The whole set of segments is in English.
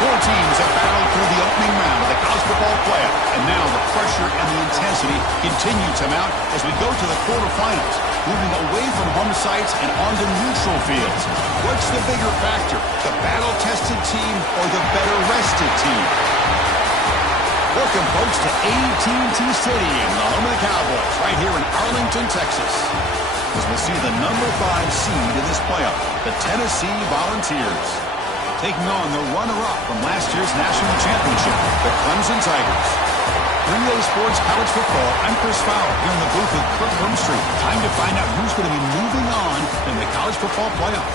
Four teams have battled through the opening round of the college football playoff, and now the pressure and the intensity continue to mount as we go to the quarterfinals, moving away from home sites and onto neutral fields. What's the bigger factor, the battle-tested team or the better-rested team? Welcome, folks, to AT&T Stadium, the home of the Cowboys, right here in Arlington, Texas, as we'll see the number 5 seed in this playoff, the Tennessee Volunteers, taking on the runner-up from last year's national championship, the Clemson Tigers. 3-Day Sports College Football, I'm Chris Fowler, here in the booth with Kirk Broomstreet. Time to find out who's going to be moving on in the college football playoff.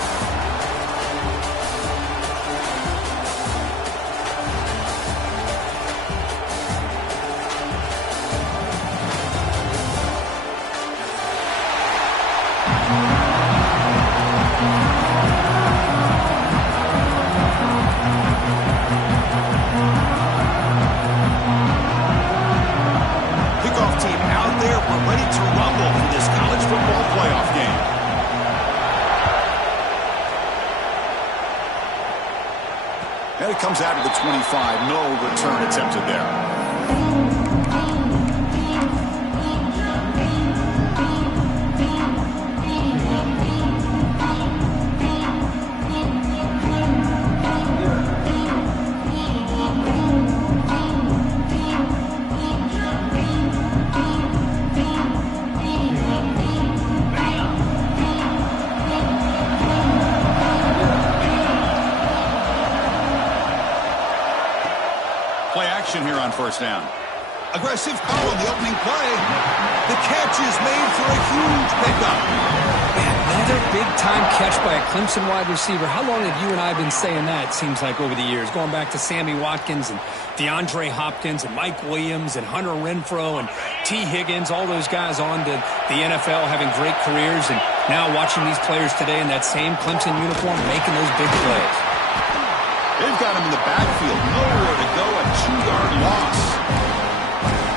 And it comes out of the 25. No return attempted there. Play action here on first down. Aggressive call on the opening play. The catch is made for a huge pickup. Another big-time catch by a Clemson wide receiver. How long have you and I been saying that, seems like, over the years? Going back to Sammy Watkins and DeAndre Hopkins and Mike Williams and Hunter Renfrow and T. Higgins, all those guys on to the NFL having great careers. And now watching these players today in that same Clemson uniform making those big plays. They've got him in the backfield. Nowhere to go. A 2-yard loss.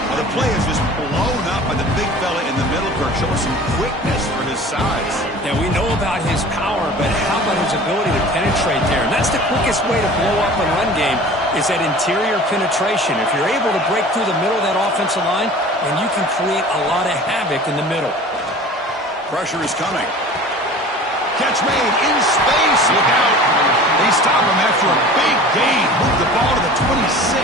Well, the play is just blown up by the big fella in the middle. Kirk showing some quickness for his size. Yeah, we know about his power, but how about his ability to penetrate there? And that's the quickest way to blow up a run game is that interior penetration. If you're able to break through the middle of that offensive line, then you can create a lot of havoc in the middle. Pressure is coming. Catch made in space. Look out. They stop him after a big gain. Move the ball to the 26.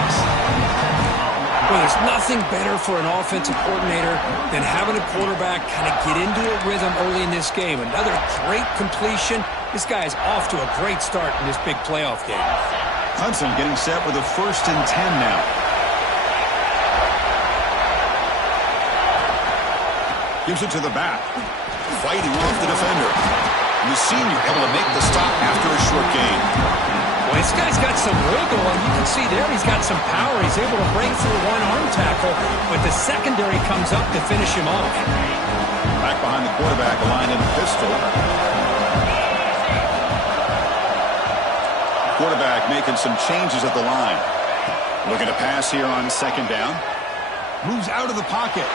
Well, there's nothing better for an offensive coordinator than having a quarterback kind of get into a rhythm early in this game. Another great completion. This guy is off to a great start in this big playoff game. Clemson getting set with a 1st and 10 now. Gives it to the back. Fighting off the defender. The senior able to make the stop after a short gain. Well, this guy's got some wiggle, and you can see there he's got some power. He's able to break through one arm tackle, but the secondary comes up to finish him off. Back behind the quarterback, aligned in pistol. Quarterback making some changes at the line. Looking to pass here on 2nd down. Moves out of the pocket.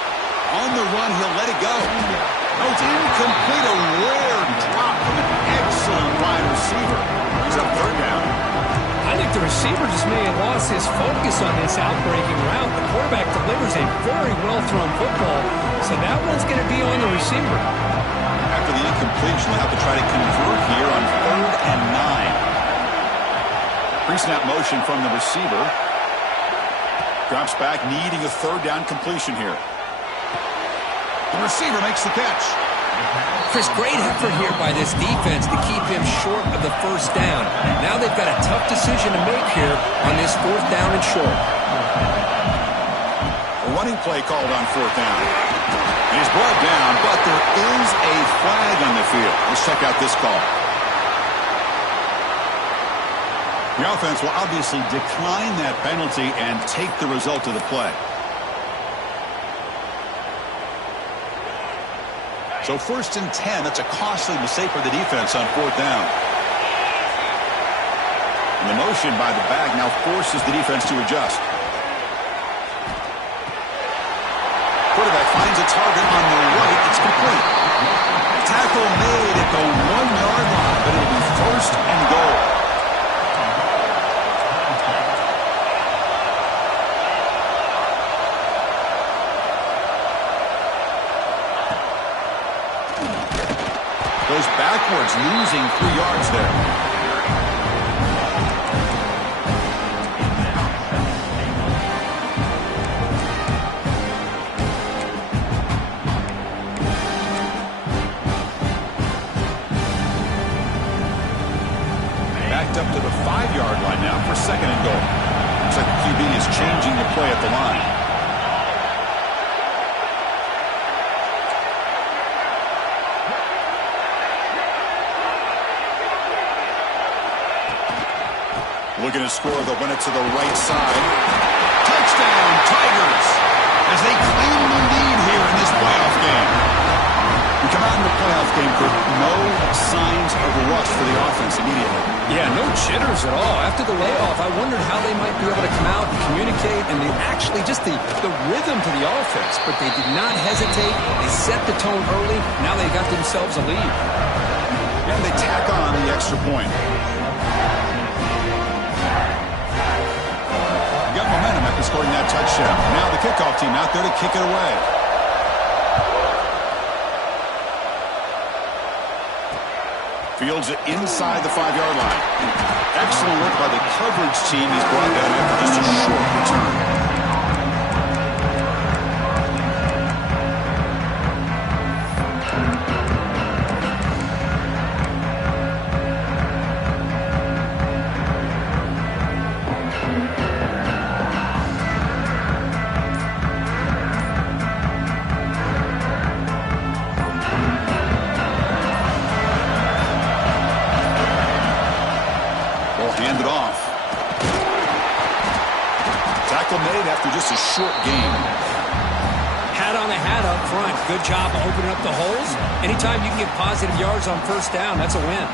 On the run, he'll let it go. No, it's incomplete. A rare drop from an excellent wide receiver. He's up 3rd down. I think the receiver just may have lost his focus on this outbreaking route. The quarterback delivers a very well-thrown football, so that one's going to be on the receiver. After the incompletion, they'll have to try to convert here on 3rd and 9. Pre-snap motion from the receiver. Drops back, needing a 3rd down completion here. The receiver makes the catch. Chris, great effort here by this defense to keep him short of the 1st down. Now they've got a tough decision to make here on this 4th down and short. A running play called on 4th down. He's brought down, but there is a flag on the field. Let's check out this call. The offense will obviously decline that penalty and take the result of the play. So 1st and 10, that's a costly mistake for the defense on 4th down. And the motion by the back now forces the defense to adjust. Quarterback finds a target on the right. It's complete. Tackle made at the 1-yard line, but it'll be 1st and goal. boards, losing 3 yards there. Backed up to the 5-yard line now for 2nd and goal. Looks like the QB is changing the play at the line. Looking to score, they'll win it to the right side. Touchdown, Tigers, as they claim the lead here in this playoff game. We come out in the playoff game with no signs of rust for the offense immediately. Yeah, no jitters at all. After the layoff, I wondered how they might be able to come out and communicate, and they actually just the rhythm to the offense, but they did not hesitate. They set the tone early. Now they got themselves a lead. And they tack on the extra point. Got momentum after scoring that touchdown. Now the kickoff team out there to kick it away. Fields it inside the 5-yard line. Excellent work by the coverage team. He's brought down after just a short return. Hand it off. Tackle made after just a short gain. Hat on the hat up front. Good job opening up the holes. Anytime you can get positive yards on 1st down, that's a win.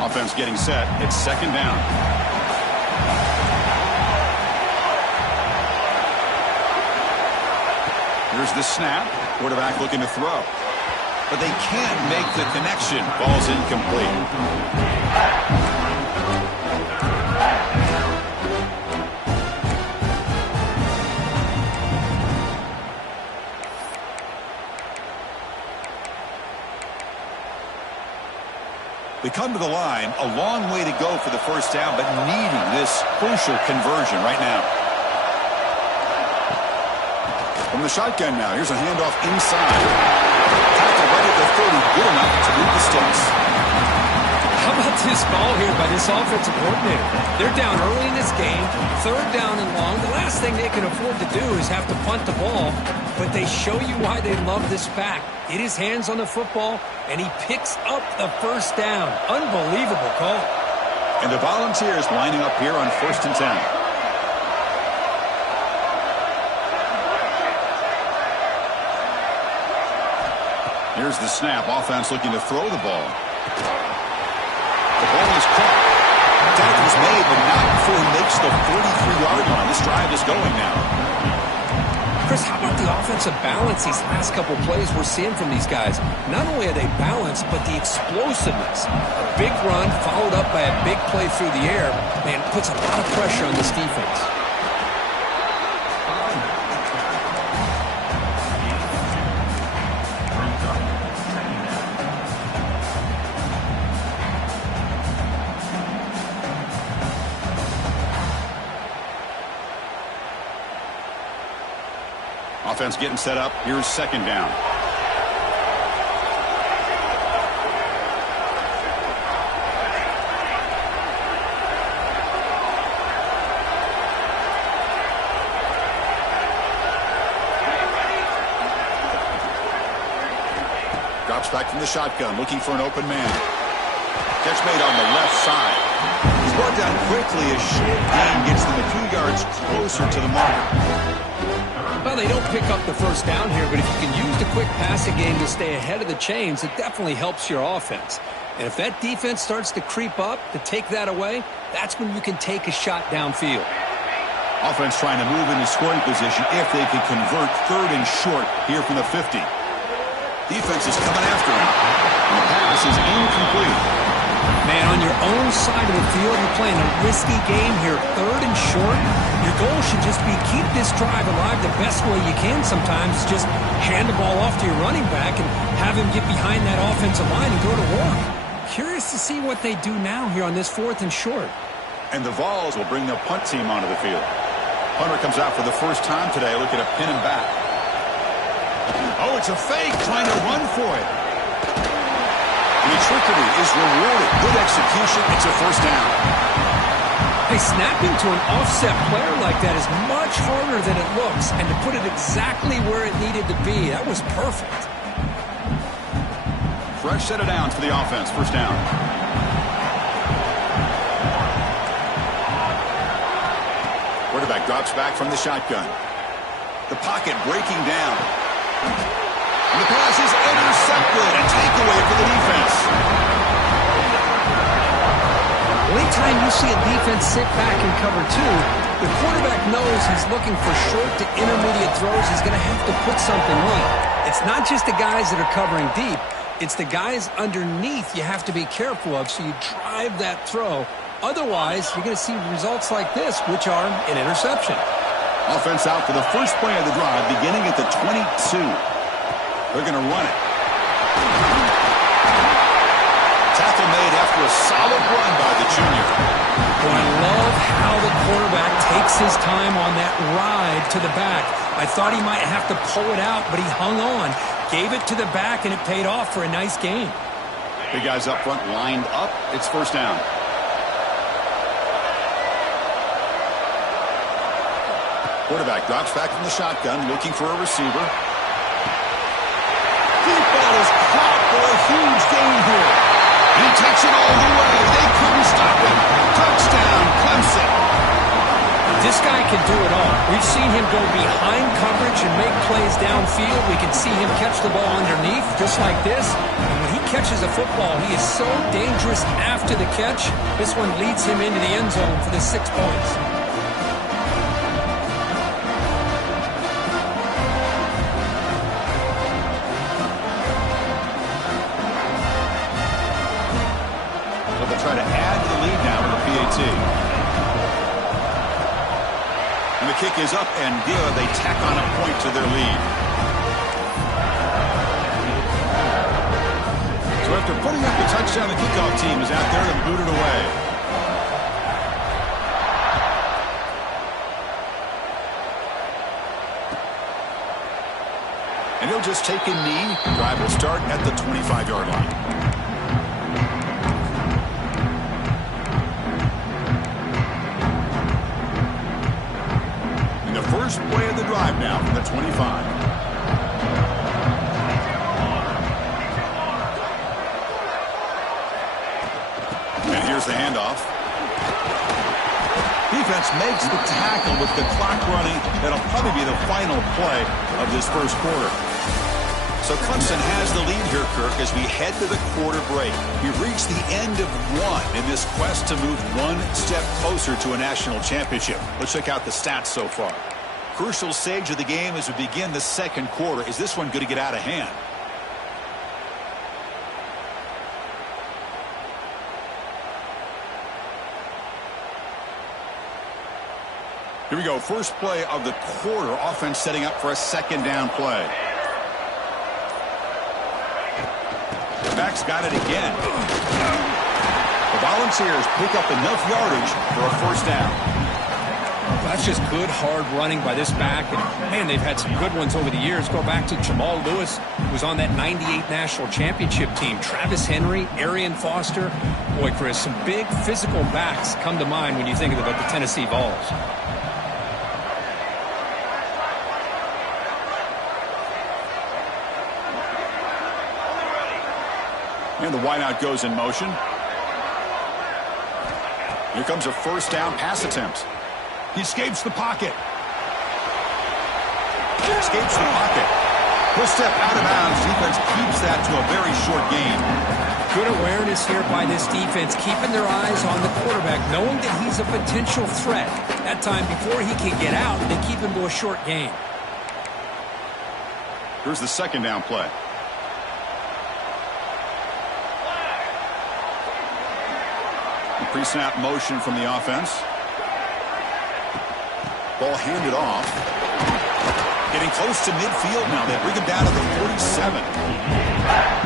Offense getting set. It's 2nd down. Here's the snap. Quarterback looking to throw. But they can't make the connection. Ball's incomplete. They come to the line, a long way to go for the 1st down, but needing this crucial conversion right now. From the shotgun now, here's a handoff inside. Tackle right at the 30, good enough to beat the sticks. How about this ball here by this offensive coordinator? They're down early in this game, 3rd down and long. The last thing they can afford to do is have to punt the ball, but they show you why they love this back. Get his hands on the football, and he picks up the 1st down. Unbelievable call. And the Volunteers lining up here on 1st and 10. Here's the snap. Offense looking to throw the ball. The ball is caught. Tackle is made, but not before he makes the 43-yard line. This drive is going now. Chris, how about the offensive balance these last couple plays we're seeing from these guys? Not only are they balanced, but the explosiveness. A big run followed up by a big play through the air, man, puts a lot of pressure on this defense. Offense getting set up. Here's 2nd down. Drops back from the shotgun, looking for an open man. Catch made on the left side. He's brought down quickly. A short gain gets them a few yards closer to the mark. Well, they don't pick up the 1st down here, but if you can use the quick passing game to stay ahead of the chains, it definitely helps your offense. And if that defense starts to creep up to take that away, that's when you can take a shot downfield. Offense trying to move into scoring position if they can convert 3rd and short here from the 50. Defense is coming after him. And the pass is incomplete. Man, on your own side of the field, you're playing a risky game here, 3rd and short. Your goal should just be keep this drive alive the best way you can sometimes. Just hand the ball off to your running back and have him get behind that offensive line and go to work. Curious to see what they do now here on this 4th and short. And the Vols will bring the punt team onto the field. Punter comes out for the first time today, looking to pin him back. Oh, it's a fake, trying to run for it. The trickery is rewarded. Good execution. It's a first down. Hey, snapping to an offset player like that is much harder than it looks. And to put it exactly where it needed to be, that was perfect. Fresh set of downs for the offense. First down. Quarterback drops back from the shotgun. The pocket breaking down. And the pass is intercepted. A takeaway for the defense. Anytime you see a defense sit back and cover 2, the quarterback knows he's looking for short to intermediate throws. He's going to have to put something on. It's not just the guys that are covering deep. It's the guys underneath you have to be careful of, so you drive that throw. Otherwise, you're going to see results like this, which are an interception. Offense out for the first play of the drive, beginning at the 22. They're going to run it. Tackle made after a solid run by the junior. Oh, I love how the quarterback takes his time on that ride to the back. I thought he might have to pull it out, but he hung on, gave it to the back, and it paid off for a nice gain. Big guys up front lined up. It's first down. Quarterback drops back from the shotgun, looking for a receiver. Deep ball is caught for a huge gain here. He takes it all the way. They couldn't stop him. Touchdown, Clemson. This guy can do it all. We've seen him go behind coverage and make plays downfield. We can see him catch the ball underneath, just like this. And when he catches a football, he is so dangerous after the catch. This one leads him into the end zone for the 6 points. Try to add to the lead now with the PAT. And the kick is up and good. They tack on a point to their lead. So after putting up the touchdown, the kickoff team is out there to boot it away. And he'll just take a knee. Drive will start at the 25-yard line. First play of the drive now from the 25. And here's the handoff. Defense makes the tackle with the clock running. That'll probably be the final play of this first quarter. So Clemson has the lead here, Kirk, as we head to the quarter break. We've reached the end of one in this quest to move one step closer to a national championship. Let's check out the stats so far. Crucial stage of the game as we begin the second quarter. Is this one going to get out of hand? Here we go. First play of the quarter. Offense setting up for a second down play. The back's got it again. The Volunteers pick up enough yardage for a first down. That's just good, hard running by this back. And, man, they've had some good ones over the years. Go back to Jamal Lewis, who was on that 98 national championship team. Travis Henry, Arian Foster. Boy, Chris, some big physical backs come to mind when you think about the Tennessee Vols. And the wideout goes in motion. Here comes a first down pass attempt. He escapes the pocket. Escapes the pocket. He'll step out of bounds. Defense keeps that to a very short gain. Good awareness here by this defense, keeping their eyes on the quarterback, knowing that he's a potential threat. That time, before he can get out, they keep him to a short gain. Here's the second down play. Pre-snap motion from the offense. Ball handed off. Getting close to midfield now. They bring him down to the 47.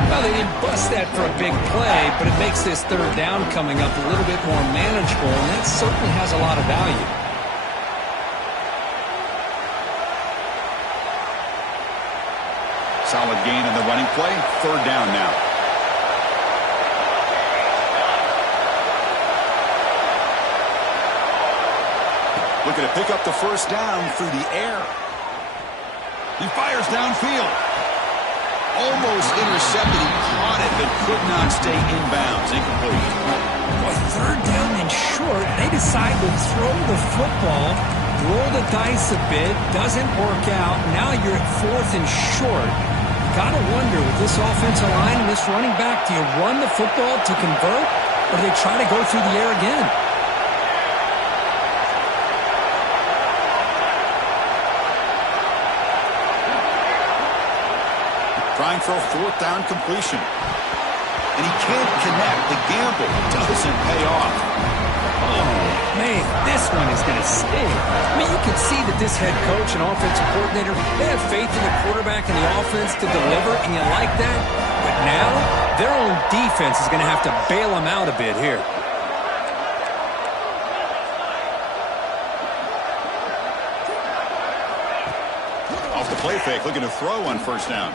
Well, they didn't bust that for a big play, but it makes this third down coming up a little bit more manageable, and that certainly has a lot of value. Solid gain in the running play. Third down now. Looking to pick up the first down through the air. He fires downfield. Almost intercepted. He caught it, but could not stay inbounds. Incomplete. Well, third down and short. They decide to throw the football, roll the dice a bit. Doesn't work out. Now you're at fourth and short. Got to wonder, with this offensive line and this running back, do you run the football to convert, or do they try to go through the air again? Trying for a fourth down completion. And he can't connect. The gamble doesn't pay off. Oh, man, this one is going to sting. I mean, you can see that this head coach and offensive coordinator, they have faith in the quarterback and the offense to deliver, and you like that. But now, their own defense is going to have to bail them out a bit here. Off the play fake, looking to throw on first down.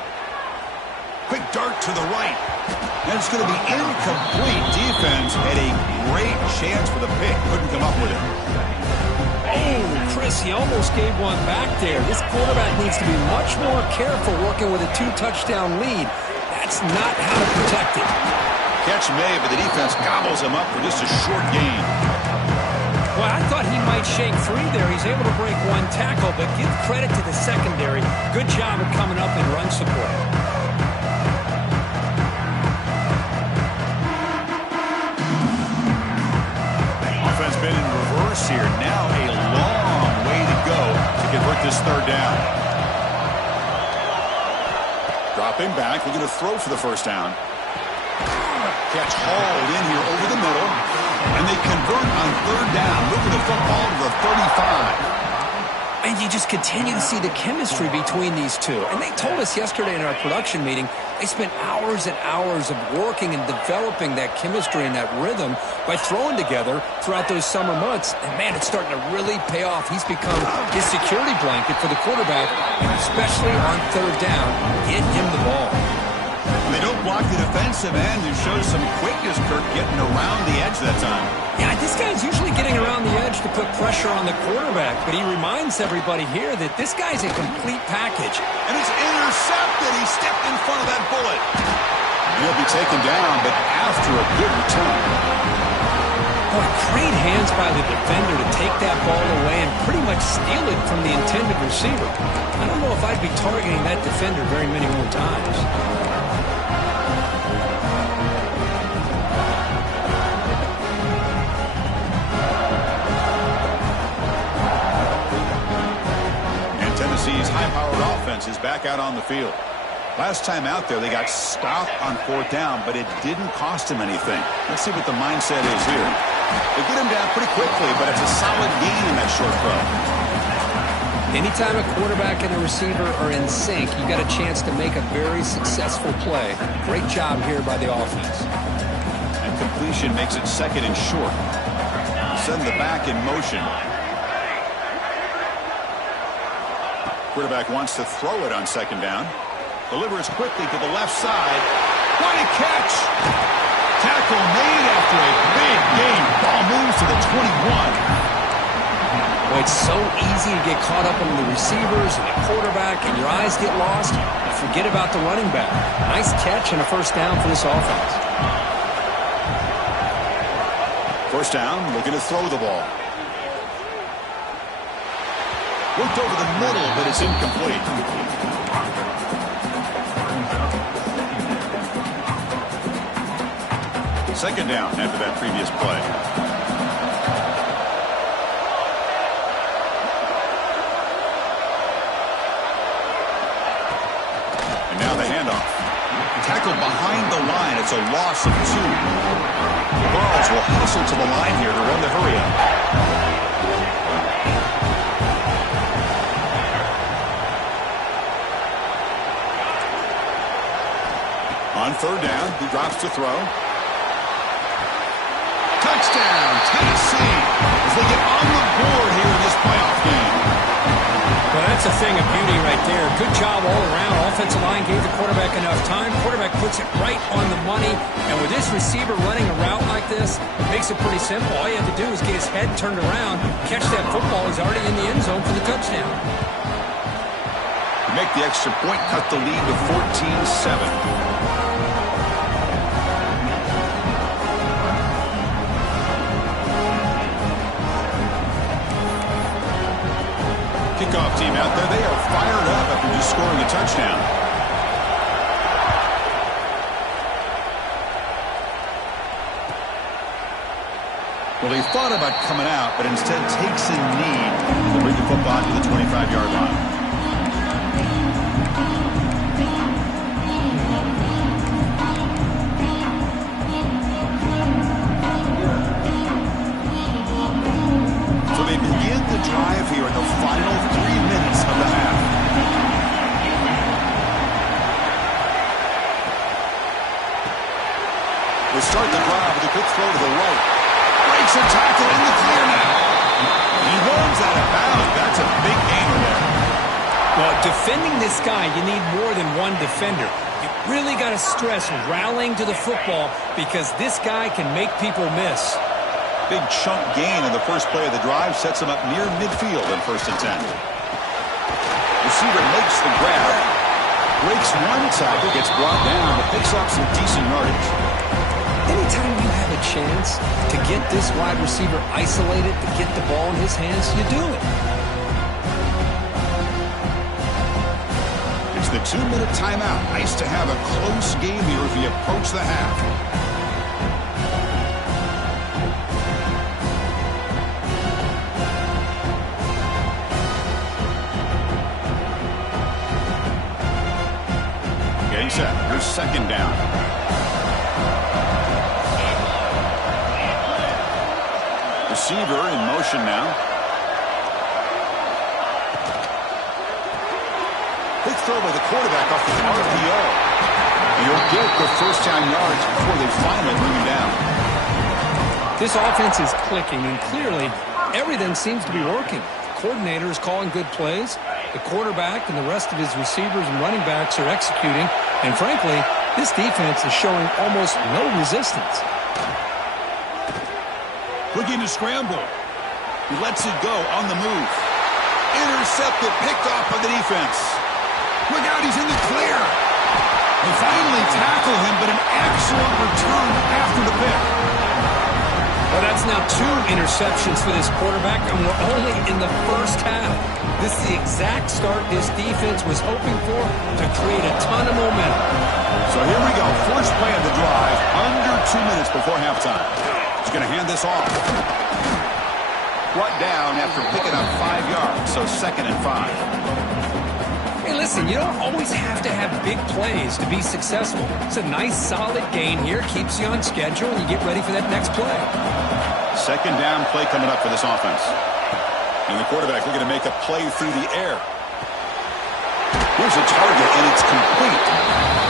Quick dart to the right. And it's going to be incomplete. Defense had a great chance for the pick. Couldn't come up with it. Oh, Chris, he almost gave one back there. This quarterback needs to be much more careful working with a 2-touchdown lead. That's not how to protect it. Catch made, but the defense gobbles him up for just a short gain. Well, I thought he might shake free there. He's able to break one tackle, but give credit to the secondary. Good job of coming up and run support. Offense been in reverse here. Now a long way to go to convert this third down. Dropping back, looking to throw for the first down. Catch hauled in here over the middle. And they convert on third down, moving the football to the 35. And you just continue to see the chemistry between these two. And they told us yesterday in our production meeting, they spent hours and hours of working and developing that chemistry and that rhythm by throwing together throughout those summer months. And, man, it's starting to really pay off. He's become his security blanket for the quarterback, and especially on third down, get him the ball. They don't block the defensive end, who shows some quickness, Kirk, getting around the edge that time. Yeah, this guy's usually getting around the edge to put pressure on the quarterback, but he reminds everybody here that this guy's a complete package. And it's intercepted. He stepped in front of that bullet. He'll be taken down, but after a good return. Boy, great hands by the defender to take that ball away and pretty much steal it from the intended receiver. I don't know if I'd be targeting that defender very many more times. Tennessee's high-powered offense is back out on the field. Last time out there, they got stopped on fourth down, but it didn't cost them anything. Let's see what the mindset is here. They get him down pretty quickly, but it's a solid gain in that short throw. Anytime a quarterback and a receiver are in sync, you got a chance to make a very successful play. Great job here by the offense. And completion makes it second and short. Send the back in motion. Quarterback wants to throw it on second down. Delivers quickly to the left side. What a catch! Tackle made after a big gain. Ball moves to the 21. Well, it's so easy to get caught up in the receivers and the quarterback, and your eyes get lost. Forget about the running back. Nice catch and a first down for this offense. First down, looking to throw the ball. Worked over the middle, but it's incomplete. Second down after that previous play. And now the handoff. Tackled behind behind the line. It's a loss of 2. The Vols will hustle to the line here to run the hurry up. On 3rd down, he drops to throw. Touchdown, Tennessee, as they get on the board here in this playoff game. Well, that's a thing of beauty right there. Good job all around. Offensive line gave the quarterback enough time. Quarterback puts it right on the money. And with this receiver running a route like this, it makes it pretty simple. All you have to do is get his head turned around, catch that football. He's already in the end zone for the touchdown. Make the extra point, cut the lead to 14-7. Kickoff team out there. They are fired up after just scoring a touchdown. Well, he thought about coming out, but instead takes a knee to bring the football to the 25-yard line. So they begin the drive here in the final 3 minutes of the half. They start the drive with a quick throw to the right. Breaks a tackle in the clear now. He runs out of bounds. That's a big gainer there. Well, defending this guy, you need more than one defender. You really got to stress rallying to the football because this guy can make people miss. Big chunk gain in the first play of the drive sets him up near midfield in 1st and 10. Receiver makes the grab. Breaks one tackle, gets brought down, but picks up some decent yardage. Anytime you have a chance to get this wide receiver isolated, to get the ball in his hands, you do it. It's the 2-minute timeout. Nice to have a close game here as we approach the half. Getting set. Here's 2nd down. Receiver in motion now. Big throw by the quarterback off the RPO. He'll get the 1st down yards before they finally bring him down. This offense is clicking, and clearly everything seems to be working. The coordinator is calling good plays. The quarterback and the rest of his receivers and running backs are executing. And frankly, this defense is showing almost no resistance. Looking to scramble. He lets it go on the move. Intercepted, picked off by the defense. Look out, he's in the clear. They finally tackle him, but an excellent return after the pick. Well, that's now 2 interceptions for this quarterback, and we're only in the first half. This is the exact start this defense was hoping for to create a ton of momentum. So here we go. First play of the drive, under 2 minutes before halftime. He's going to hand this off. Brought down after picking up 5 yards, so 2nd and 5. Hey, listen, you don't always have to have big plays to be successful. It's a nice, solid gain here. Keeps you on schedule, and you get ready for that next play. 2nd down play coming up for this offense. And the quarterback looking to make a play through the air. Here's a target, and it's complete.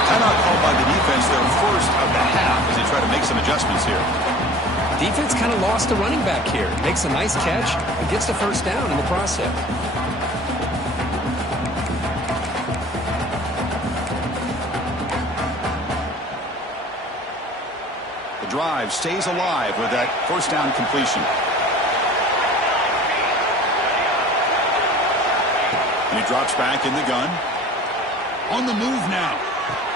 Timeout called by the defense, their first of the half, as they try to make some adjustments here. Defense kind of lost a running back here. Makes a nice catch and gets the 1st down in the process. The drive stays alive with that 1st down completion. And he drops back in the gun. On the move now.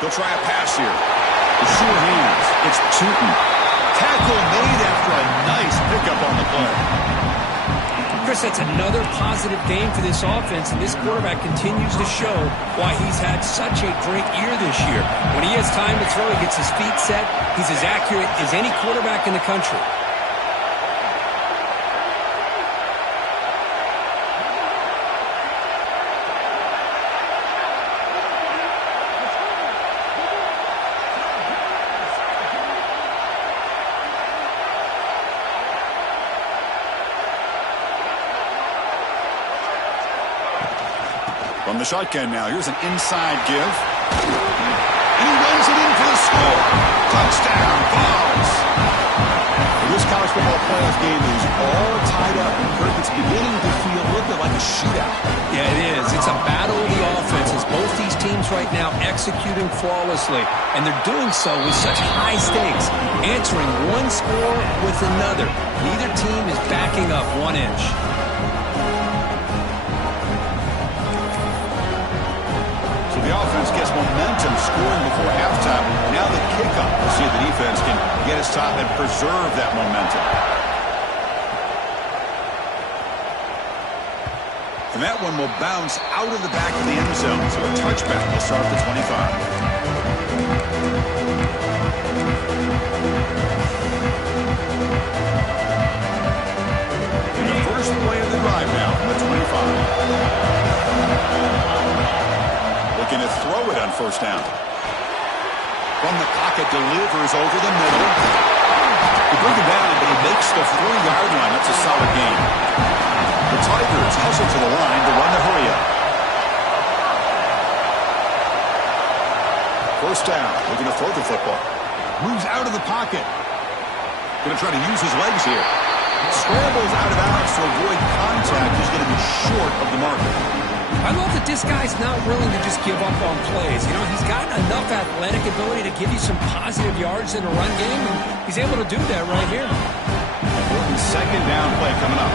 He'll try a pass here. The sure hands. It's Tootin. Tackle made after a nice pickup on the play. Chris, that's another positive game for this offense, and this quarterback continues to show why he's had such a great year this year. When he has time to throw, he gets his feet set. He's as accurate as any quarterback in the country. From the shotgun now, here's an inside give. And he runs it in for the score. Touchdown, Vols. This college football playoff game is all tied up. Kirk, it's beginning to feel a little bit like a shootout. Yeah, it is. It's a battle of the offenses. Both these teams right now executing flawlessly, and they're doing so with such high stakes, answering one score with another. Neither team is backing up 1 inch. So the offense gets momentum scoring before halftime. Now the kickoff. We'll see if the defense can get a stop and preserve that momentum. And that one will bounce out of the back of the end zone. So a touchback will start at the 25. And the first play of the drive now from the 25. Looking to throw it on first down. From the pocket, delivers over the middle. They bring him down, but he makes the 4-yard line. That's a solid gain. The Tigers hustle to the line to run the hurry-up. First down, looking to throw the football. Moves out of the pocket. Going to try to use his legs here. Scrambles out of bounds to avoid contact. He's going to be short of the marker. I love that this guy's not willing to just give up on plays. You know, he's got enough athletic ability to give you some positive yards in a run game, and he's able to do that right here. Important second down play coming up.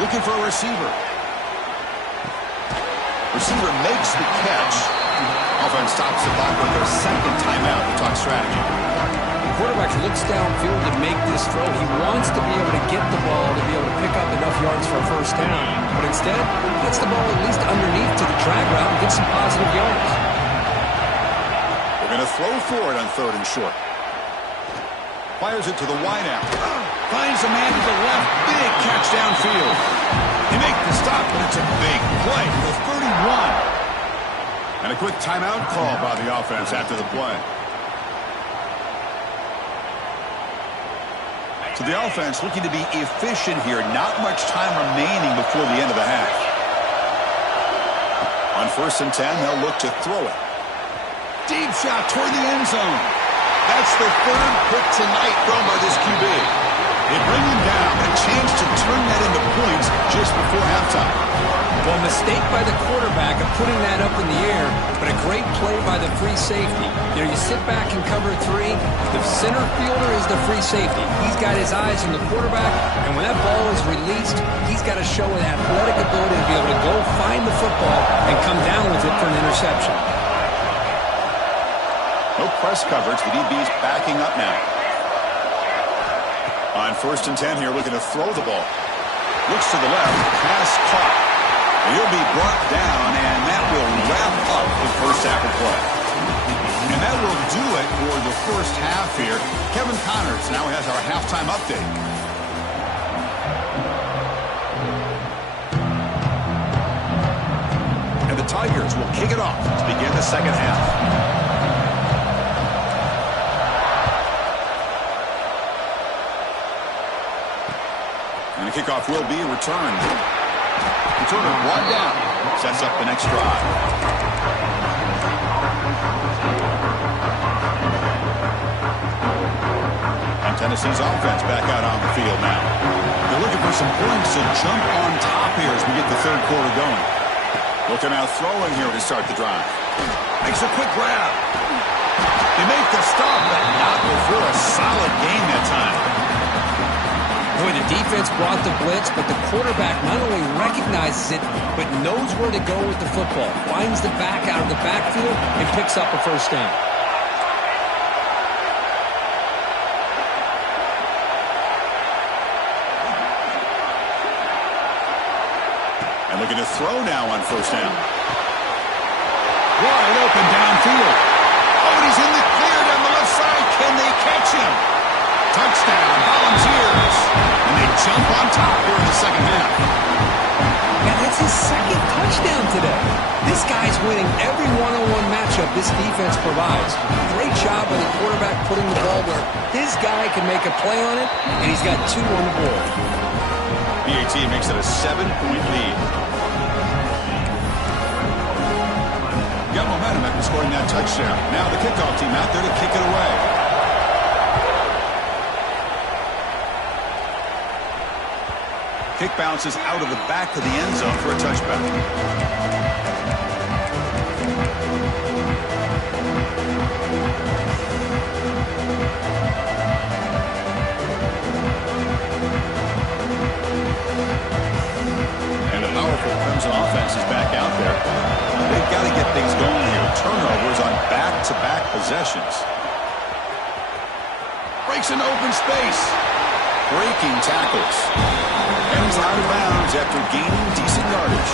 Looking for a receiver. Receiver makes the catch. Offense stops the clock with their second timeout to talk strategy. Quarterback looks downfield to make this throw. He wants to be able to get the ball to be able to pick up enough yards for a first down. But instead, he gets the ball at least underneath to the drag route and gets some positive yards. They're going to throw for it on 3rd and short. Fires it to the wideout. Finds a man to the left. Big catch downfield. They make the stop, but it's a big play to the 31. And a quick timeout call by the offense after the play. So the offense looking to be efficient here. Not much time remaining before the end of the half. On 1st and 10, they'll look to throw it. Deep shot toward the end zone. That's the 3rd pick tonight thrown by this QB. They bring him down. A chance to turn that into points just before halftime. Well, mistake by the quarterback of putting that up in the air, but a great play by the free safety. You know, you sit back and cover 3. The center fielder is the free safety. He's got his eyes on the quarterback, and when that ball is released, he's got to show an athletic ability to be able to go find the football and come down with it for an interception. No press coverage. The DB's backing up now. On 1st and 10 here, looking to throw the ball. Looks to the left. Pass caught. He'll be brought down, and that will wrap up the first half of play. And that will do it for the first half here. Kevin Connors now has our halftime update. And the Tigers will kick it off to begin the second half. And the kickoff will be returned. Returner brought down. Sets up the next drive. And Tennessee's offense back out on the field now. They're looking for some points to jump on top here as we get the 3rd quarter going. Looking out throwing here to start the drive. Makes a quick grab. They make the stop, but not before a solid gain that time. Boy, the defense brought the blitz, but the quarterback not only recognizes it, but knows where to go with the football. Finds the back out of the backfield and picks up a first down. And looking to throw now on first down. Wide open downfield. Oh, and he's in the clear down the left side. Can they catch him? Touchdown, Volunteers. And they jump on top here in the second half. Man, that's his 2nd touchdown today. This guy's winning every one-on-one matchup this defense provides. Great job by the quarterback putting the ball where his guy can make a play on it, and he's got 2 on the board. PAT makes it a 7-point lead. Got momentum after scoring that touchdown. Now the kickoff team out there to kick it away. Kick bounces out of the back of the end zone for a touchback. And the powerful Crimson offense is back out there. They've got to get things going here. Turnovers on back-to-back possessions. Breaks into open space. Breaking tackles. And he's out of bounds after gaining decent yardage.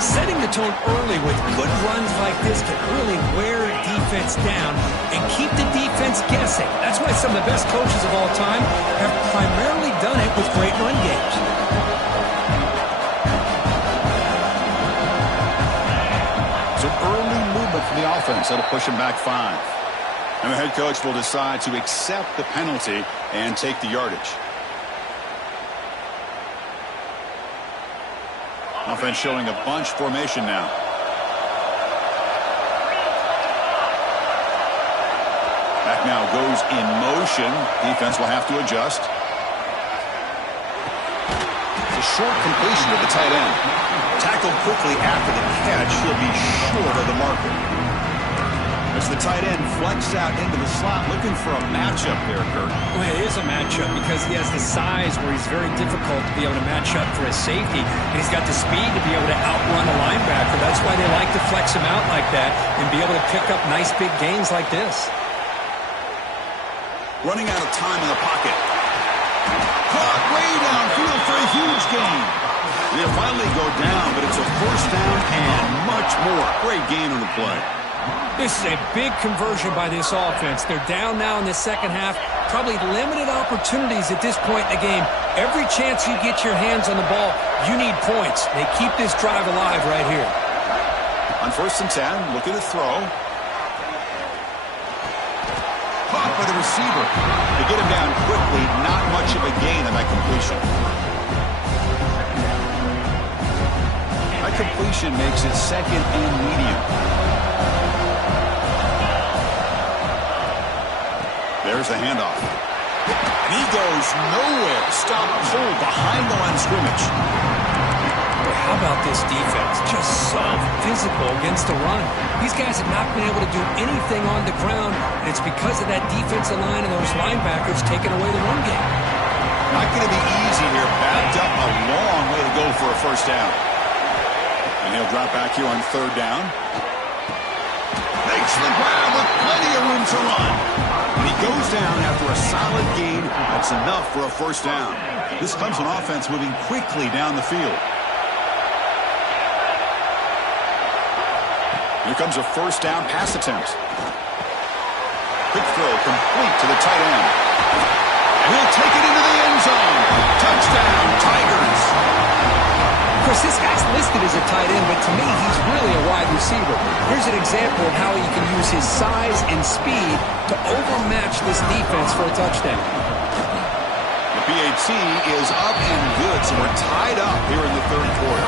Setting the tone early with good runs like this can really wear a defense down and keep the defense guessing. That's why some of the best coaches of all time have primarily done it with great run games. Some early movement from the offense that'll push him back 5. And the head coach will decide to accept the penalty and take the yardage. Offense showing a bunch formation now. Back now goes in motion. Defense will have to adjust. It's a short completion to the tight end. Tackled quickly after the catch. He'll be short of the marker. As the tight end flexed out into the slot, looking for a matchup there, Kurt. Well, it is a matchup because he has the size where he's very difficult to be able to match up for his safety, and he's got the speed to be able to outrun a linebacker. That's why they like to flex him out like that and be able to pick up nice big gains like this. Running out of time in the pocket. Caught way downfield for a huge gain. They'll finally go down, but it's a first down and much more. Great gain on the play. This is a big conversion by this offense. They're down now in the second half. Probably limited opportunities at this point in the game. Every chance you get your hands on the ball, you need points. They keep this drive alive right here. On 1st and 10, looking to throw. Caught by the receiver. They get him down quickly. Not much of a gain on that completion. That completion makes it 2nd and medium. There's the handoff. And he goes nowhere. Stop cold behind the line of scrimmage. How about this defense? Just so physical against the run. These guys have not been able to do anything on the ground, and it's because of that defensive line and those linebackers taking away the run game. Not going to be easy here. Backed up a long way to go for a first down. And he'll drop back here on 3rd down. Makes the grab with plenty of room to run. And he goes down after a solid gain. That's enough for a first down. This comes an offense moving quickly down the field. Here comes a first down pass attempt. Quick throw complete to the tight end. And he'll take it into the end zone. Touchdown, Tigers. Of course, this guy's listed as a tight end, but to me, he's really a wide receiver. Here's an example of how he can use his size and speed to overmatch this defense for a touchdown. The PAT is up and good, so we're tied up here in the 3rd quarter.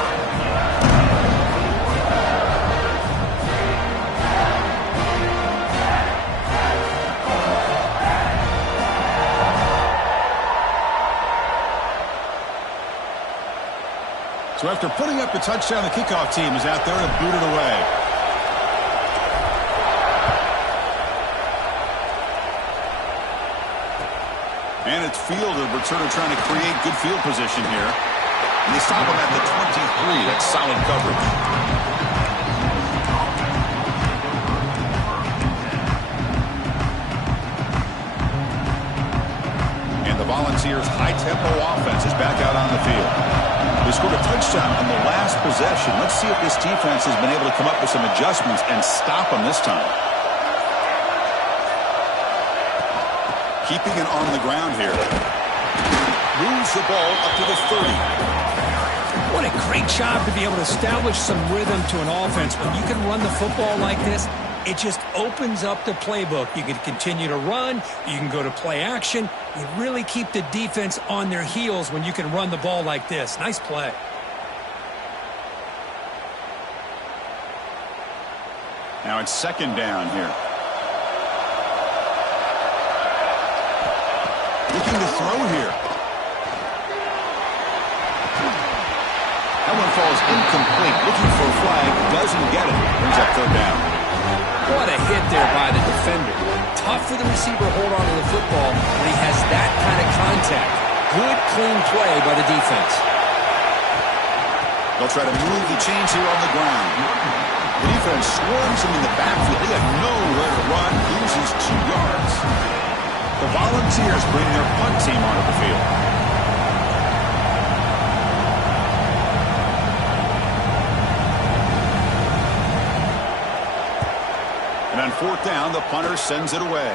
So after putting up the touchdown, the kickoff team is out there to boot it away. And it's fielded. Returner trying to create good field position here. And they stop him at the 23. That's solid coverage. And the Volunteers' high-tempo offense is back out on the field. They scored a touchdown on the last possession. Let's see if this defense has been able to come up with some adjustments and stop them this time. Keeping it on the ground here. Moves the ball up to the 30. What a great job to be able to establish some rhythm to an offense. When you can run the football like this, it just opens up the playbook. You can continue to run. You can go to play action. You really keep the defense on their heels when you can run the ball like this. Nice play. Now it's second down here. Looking to throw here. That one falls incomplete. Looking for a flag. Doesn't get it. Brings up third down. What a hit there by the defender. Tough for the receiver to hold on to the football when he has that kind of contact. Good, clean play by the defense. They'll try to move the chains here on the ground. The defense swarms him in the backfield. They have nowhere to run. Loses 2 yards. The Volunteers bring their punt team onto the field. And on fourth down, the punter sends it away.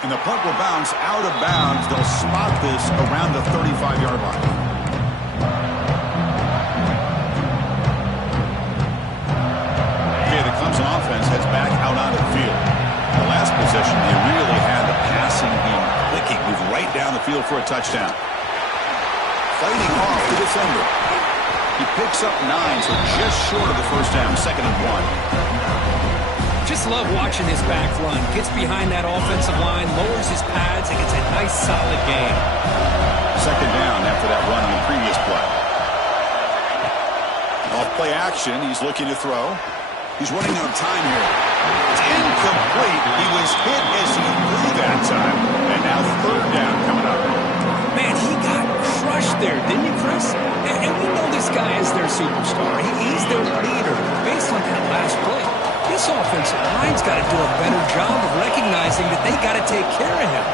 And the punt will bounce out of bounds. They'll spot this around the 35-yard line. Okay, the Clemson offense heads back out onto the field. The last possession, they really had the passing game clicking. Moved right down the field for a touchdown. Fighting off the defender. He picks up 9, so just short of the first down, 2nd and 1. Just love watching his back run. Gets behind that offensive line, lowers his pads, and gets a nice solid gain. 2nd down after that run on the previous play. Off play action, he's looking to throw. He's running out of time here. It's incomplete. He was hit as he threw that time. And now 3rd down coming up. Man, he got crushed there, didn't you, Chris? And we know this guy is their superstar. He's their leader. Based on that last play, this offensive line's got to do a better job of recognizing that they got to take care of him.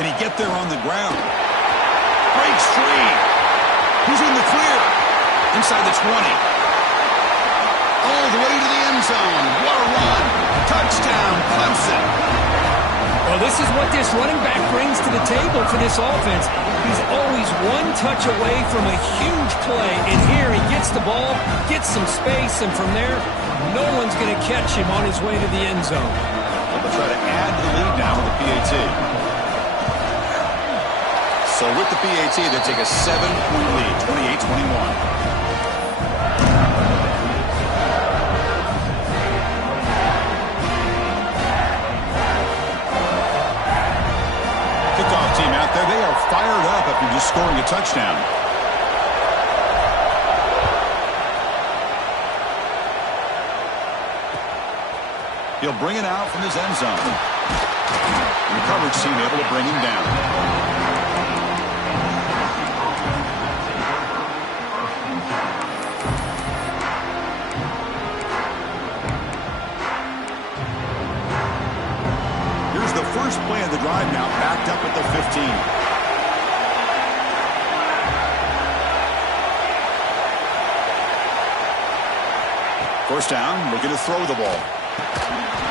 Can he get there on the ground? Breaks free. He's in the clear. Inside the 20. All the way to the end zone. What a run. Touchdown, Clemson. Well, this is what this running back brings to the table for this offense. He's always one touch away from a huge play. And here he gets the ball, gets some space, and from there, no one's going to catch him on his way to the end zone. They'll try to add the lead now with the PAT. So with the PAT, they take a 7-point lead, 28-21. Kickoff team out there, they are fired up after just scoring a touchdown. He'll bring it out from his end zone. The coverage team able to bring him down. Here's the first play of the drive now, backed up at the 15. First down, looking to throw the ball.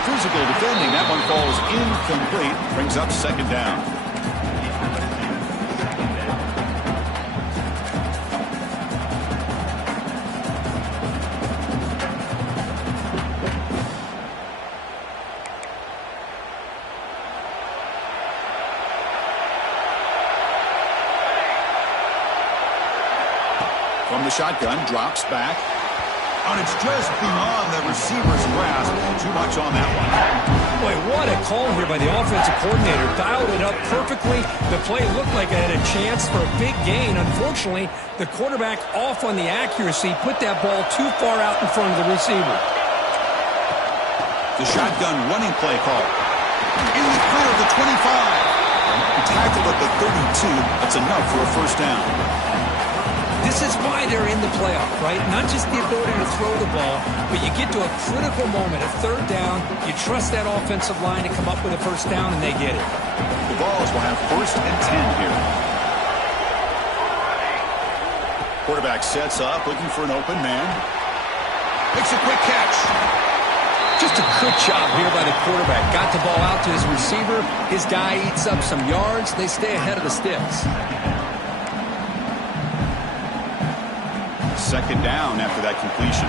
Physical defending. That one falls incomplete. Brings up 2nd down. From the shotgun, drops back. And it's just beyond the receiver's grasp. Too much on that one. Boy, what a call here by the offensive coordinator. Dialed it up perfectly. The play looked like it had a chance for a big gain. Unfortunately, the quarterback off on the accuracy, put that ball too far out in front of the receiver. The shotgun running play call. In the clear of the 25. Tackled at the 32. That's enough for a first down. This is why they're in the playoff, right? Not just the ability to throw the ball, but you get to a critical moment, a 3rd down. You trust that offensive line to come up with a first down, and they get it. The Vols will have 1st and 10 here. Quarterback sets up, looking for an open man. Makes a quick catch. Just a good job here by the quarterback. Got the ball out to his receiver. His guy eats up some yards. They stay ahead of the sticks. 2nd down after that completion.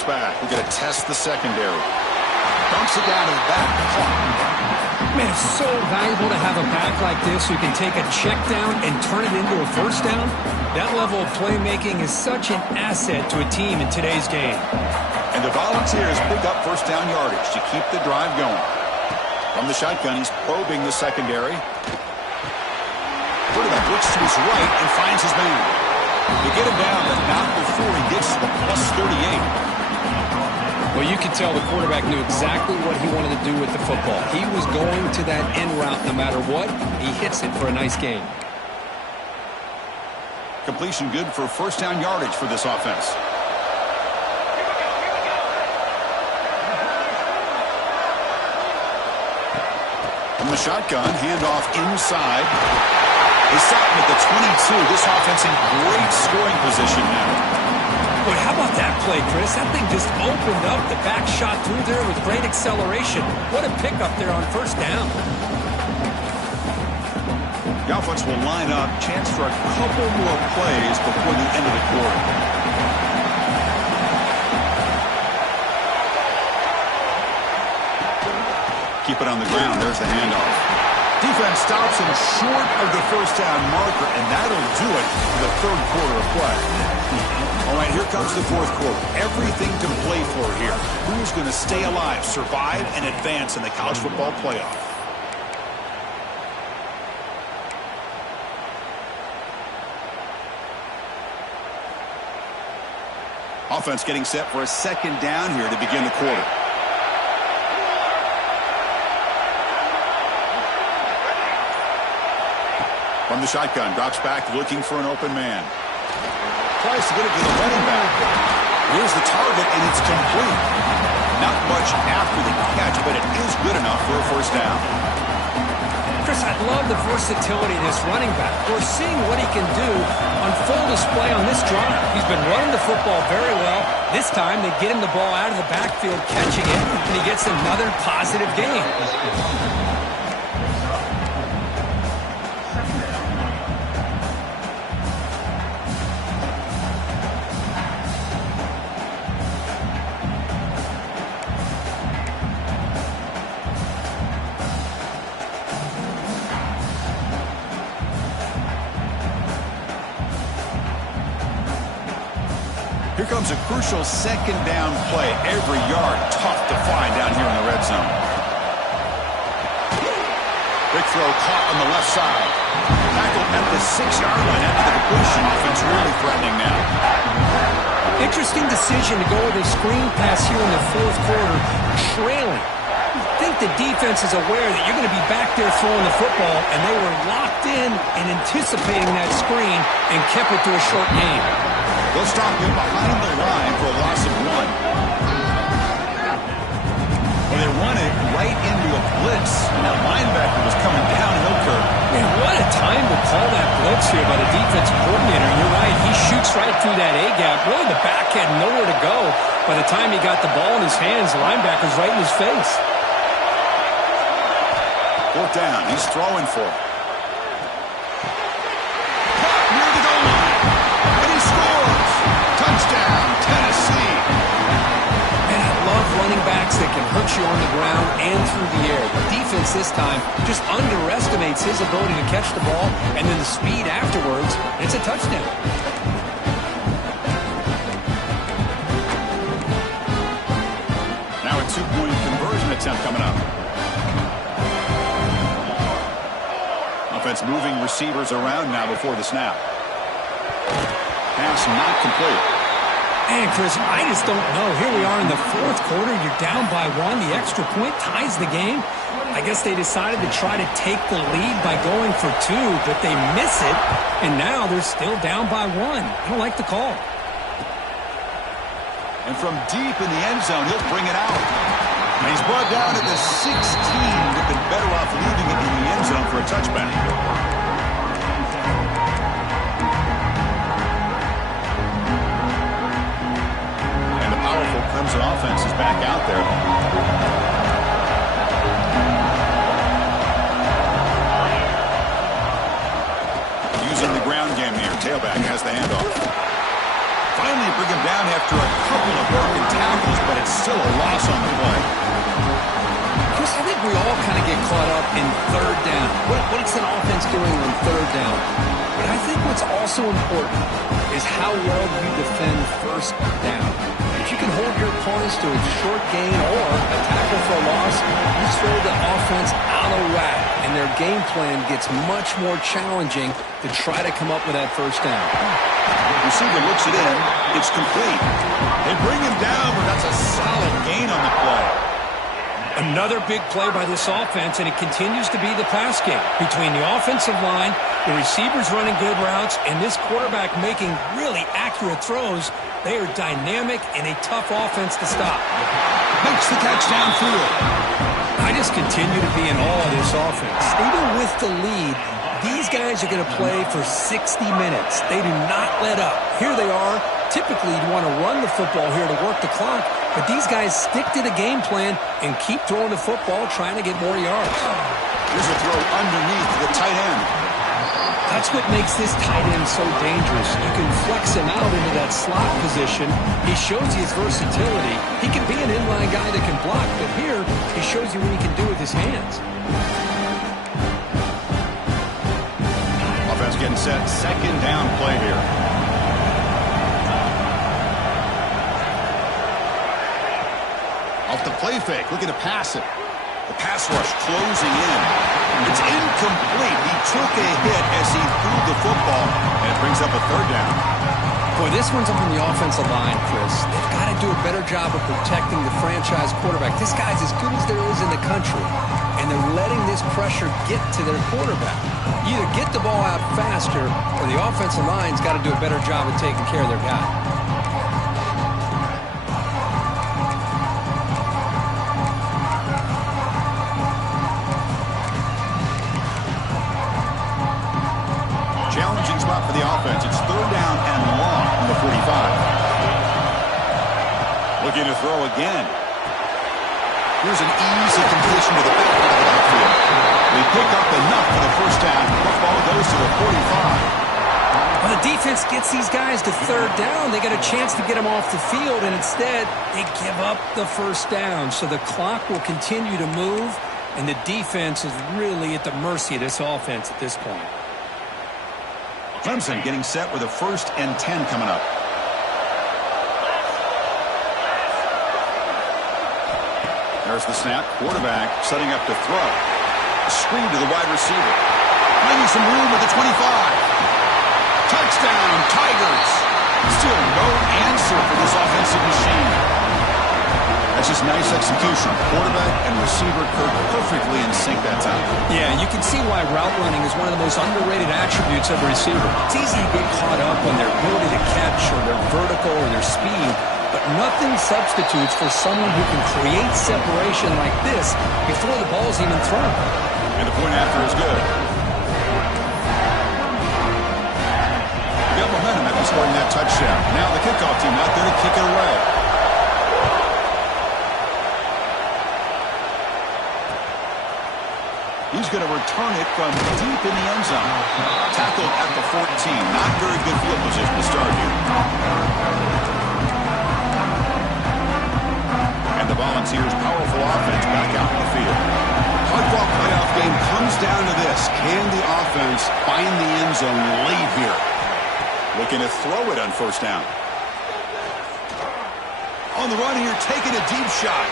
drops back. We're going to test the secondary. Dumps it down to the back. Man, it's so valuable to have a back like this who can take a check down and turn it into a first down. That level of playmaking is such an asset to a team in today's game. And the Volunteers pick up first down yardage to keep the drive going. From the shotgun, he's probing the secondary. Quarterback looks to his right and finds his man. They get him down, but not before he gets to the plus 38. Well, you could tell the quarterback knew exactly what he wanted to do with the football. He was going to that end route no matter what. He hits it for a nice gain. Completion good for first down yardage for this offense. From the shotgun, handoff inside. They stop him at the 22. This offense in great scoring position now. Boy, how about that play, Chris? That thing just opened up. The back shot through there with great acceleration. What a pickup there on first down. The offense will line up. Chance for a couple more plays before the end of the quarter. Keep it on the ground. There's the handoff. Defense stops him short of the first down marker, and that'll do it for the third quarter of play. All right, here comes the fourth quarter. Everything to play for here. Who's going to stay alive, survive, and advance in the college football playoff? Offense getting set for a second down here to begin the quarter. From the shotgun, drops back, looking for an open man. Tries to get it to the running back. Here's the target, and it's complete. Not much after the catch, but it is good enough for a first down. Chris, I love the versatility of this running back. We're seeing what he can do on full display on this drive. He's been running the football very well. This time, they get him the ball out of the backfield, catching it, and he gets another positive gain. Here comes a crucial second down play. Every yard tough to find down here in the red zone. Big throw caught on the left side. Tackled at the 6-yard line after the completion. Offense really threatening now. Interesting decision to go with a screen pass here in the fourth quarter, trailing. I think the defense is aware that you're going to be back there throwing the football, and they were locked in and anticipating that screen and kept it to a short gain. They'll stop him behind the line for a loss of 1. Well, they run it right into a blitz, and that linebacker was coming downhill curve. Man, what a time to call that blitz here by the defensive coordinator. You're right, he shoots right through that A-gap. Really, the back had nowhere to go. By the time he got the ball in his hands, the linebacker's right in his face. Fourth down, he's throwing for it. Near the goal line, and he scores! Touchdown, Tennessee! And I love running backs that can hurt you on the ground and through the air. The defense this time just underestimates his ability to catch the ball, and then the speed afterwards, it's a touchdown. Now a two-point conversion attempt coming up. Offense moving receivers around now before the snap. Pass not complete. And, Chris, I just don't know. Here we are in the fourth quarter. You're down by 1. The extra point ties the game. I guess they decided to try to take the lead by going for 2, but they miss it, and now they're still down by 1. I don't like the call. And from deep in the end zone, he'll bring it out. And he's brought down at the 16. Would have been better off leaving it in the end zone for a touchback. And the powerful Clemson offense is back out there. Using the ground game here. Tailback has the handoff. Finally bring him down after a couple of broken tackles. caught up in third down. What's an offense doing on third down? But I think what's also important is how well you defend first down. If you can hold your opponents to a short gain or a tackle for a loss, you throw the offense out of whack, and their game plan gets much more challenging to try to come up with that first down. Receiver looks it in. It's complete. They bring him down, but that's a solid gain on the play. Another big play by this offense, and it continues to be the pass game. Between the offensive line, the receivers running good routes, and this quarterback making really accurate throws, they are dynamic and a tough offense to stop. Makes the catch downfield. I just continue to be in awe of this offense. Even with the lead, these guys are going to play for 60 minutes. They do not let up. Here they are. Typically, you'd want to run the football here to work the clock, but these guys stick to the game plan and keep throwing the football, trying to get more yards. Here's a throw underneath the tight end. That's what makes this tight end so dangerous. You can flex him out into that slot position. He shows you his versatility. He can be an inline guy that can block, but here he shows you what he can do with his hands. Offense getting set. Second down play here. Off the play fake, looking to pass it. The pass rush closing in. It's incomplete. He took a hit as he threw the football, and it brings up a third down. Boy, this one's on the offensive line, Chris. They've got to do a better job of protecting the franchise quarterback. This guy's as good as there is in the country, and they're letting this pressure get to their quarterback. Either get the ball out faster, or the offensive line's got to do a better job of taking care of their guy. Challenging spot for the offense. It's third down and long from the 45. Looking to throw again. Here's an easy completion to the back of the backfield. They pick up enough for the first down. Football goes to the 45. When the defense gets these guys to third down, they got a chance to get them off the field, and instead they give up the first down. So the clock will continue to move, and the defense is really at the mercy of this offense at this point. Clemson getting set with a 1st and 10 coming up. There's the snap. Quarterback setting up to throw. A screen to the wide receiver. Finding some room at the 25. Touchdown, Tigers. Still no answer for this offensive machine. That's just nice execution. Quarterback and receiver perfectly in sync that time. Yeah, you can see why route running is one of the most underrated attributes of a receiver. It's easy to get caught up on their ability to catch or their vertical or their speed, but nothing substitutes for someone who can create separation like this before the ball's even thrown. And the point after is good. We got momentum after scoring that touchdown. Now the kickoff team out there to kick it away. He's going to return it from deep in the end zone. Tackled at the 14. Not very good field position to start here. And the Volunteers' powerful offense back out in the field. Hard-fought playoff game comes down to this. Can the offense find the end zone late here? Looking to throw it on first down. On the run here, taking a deep shot.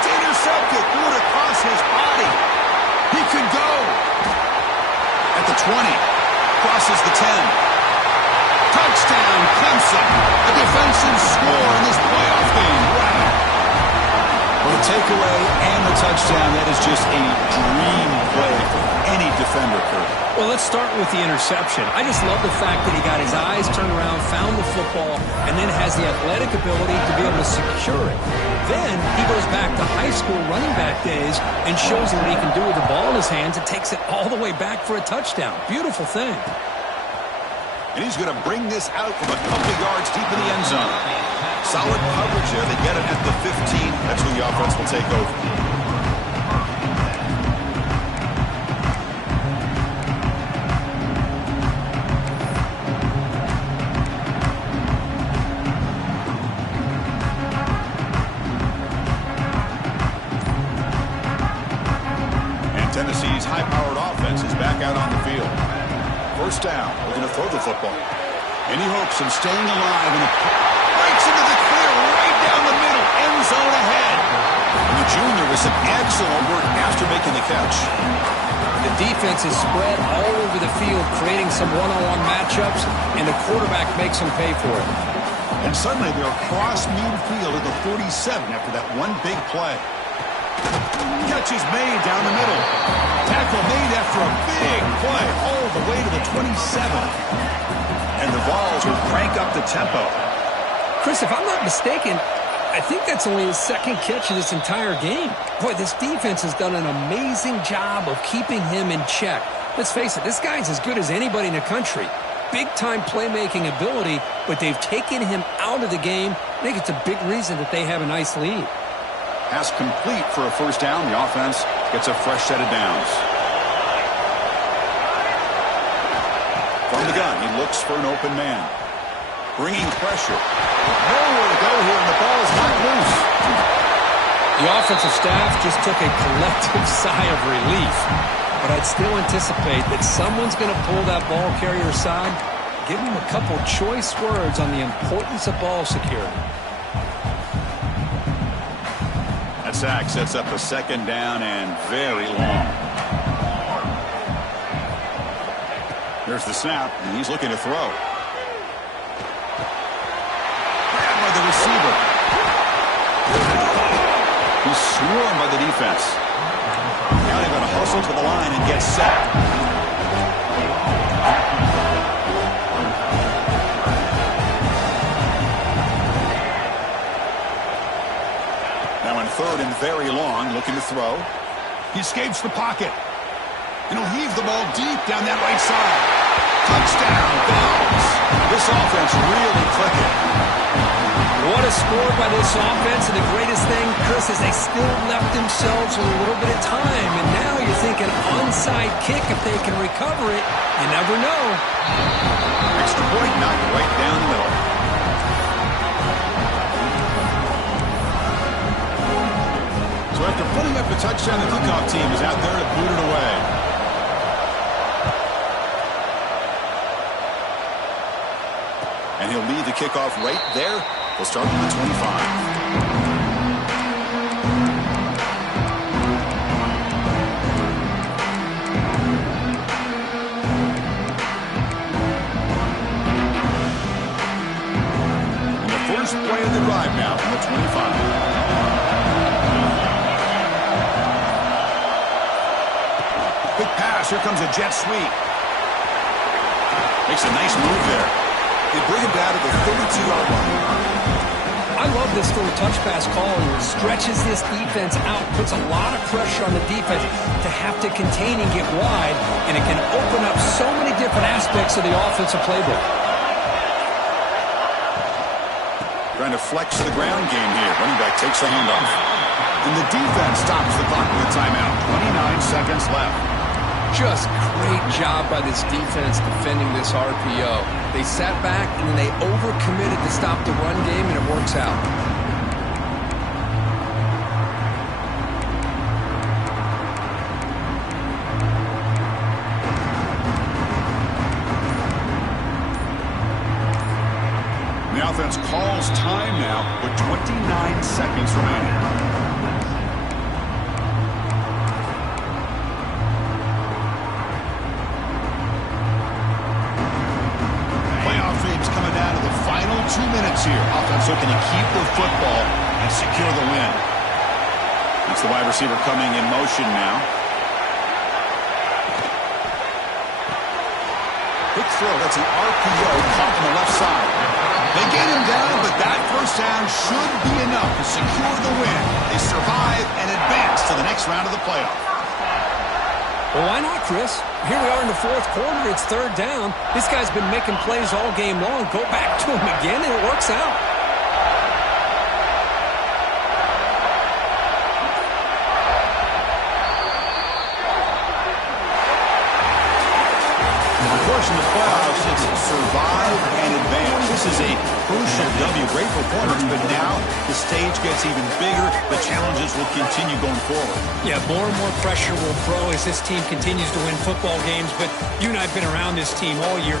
It's intercepted. Threw it across his body. He could go. At the 20. Crosses the 10. Touchdown, Clemson. A defensive score in this playoff game. Wow. Well, the takeaway and the touchdown, that is just a dream play for any defender, Kurt. Well, let's start with the interception. I just love the fact that he got his eyes turned around, found the football, and then has the athletic ability to be able to secure it. Then he goes back to high school running back days and shows you what he can do with the ball in his hands and takes it all the way back for a touchdown. Beautiful thing. And he's going to bring this out from a couple yards deep in the end zone. Solid coverage there. They get it at the 15. That's where the offense will take over. out on the field. First down, looking to throw the football. And he hopes of staying alive and breaks into the clear right down the middle, end zone ahead. And the junior with some excellent work after making the catch. The defense is spread all over the field, creating some one-on-one matchups, and the quarterback makes them pay for it. And suddenly they're across midfield at the 47 after that one big play. Catch is made down the middle. Tackle made after a big play all the way to the 27. And the Vols will crank up the tempo. Chris, if I'm not mistaken, I think that's only his second catch of this entire game. Boy, this defense has done an amazing job of keeping him in check. Let's face it, this guy's as good as anybody in the country. Big-time playmaking ability, but they've taken him out of the game. I think it's a big reason that they have a nice lead. Pass complete for a first down. The offense gets a fresh set of downs. From the gun, he looks for an open man. Bringing pressure. Nowhere to go here, and the ball is not loose. The offensive staff just took a collective sigh of relief. But I'd still anticipate that someone's going to pull that ball carrier aside, give him a couple choice words on the importance of ball security. That sack sets up a second down and very long. There's the snap, and he's looking to throw. Grabbed by the receiver. He's swarmed by the defense. Now they're going to hustle to the line and get set. Now in third and very long, looking to throw. He escapes the pocket. And he'll heave the ball deep down that right side. Touchdown, Vols. This offense really clicking. What a score by this offense, and the greatest thing, Chris, is they still left themselves with a little bit of time, and now you're thinking onside kick if they can recover it. You never know. Extra point knocked right down the middle. So after putting up the touchdown, the kickoff team is out there to boot it away. And he'll lead the kickoff right there. We'll start with the 25. And the first play of the drive now from the 25. Quick pass. Here comes a jet sweep. Makes a nice move there. They bring him down to the 32-yard line. I love this little touch pass call. It stretches this defense out, puts a lot of pressure on the defense to have to contain and get wide, and it can open up so many different aspects of the offensive playbook. Trying to flex the ground game here. Running back takes the handoff. And the defense stops the clock with a timeout. 29 seconds left. Just great job by this defense defending this RPO. They sat back and then they overcommitted to stop the run game, and it works out. The offense calls time now with 29 seconds remaining. Coming down to the final 2 minutes here. Offense looking to keep the football and secure the win. That's the wide receiver coming in motion now. Quick throw. That's an RPO caught on the left side. They get him down, but that first down should be enough to secure the win. They survive and advance to the next round of the playoff. Well, why not, Chris? Here we are in the fourth quarter. It's third down. This guy's been making plays all game long. Go back to him again, and it works out. Of course, in the playoffs, it's survive and advance. This is a crucial W. Great performance, but now the stage gets even bigger, the challenges will continue going forward. Yeah, more and more pressure will grow as this team continues to win football games, but you and I have been around this team all year.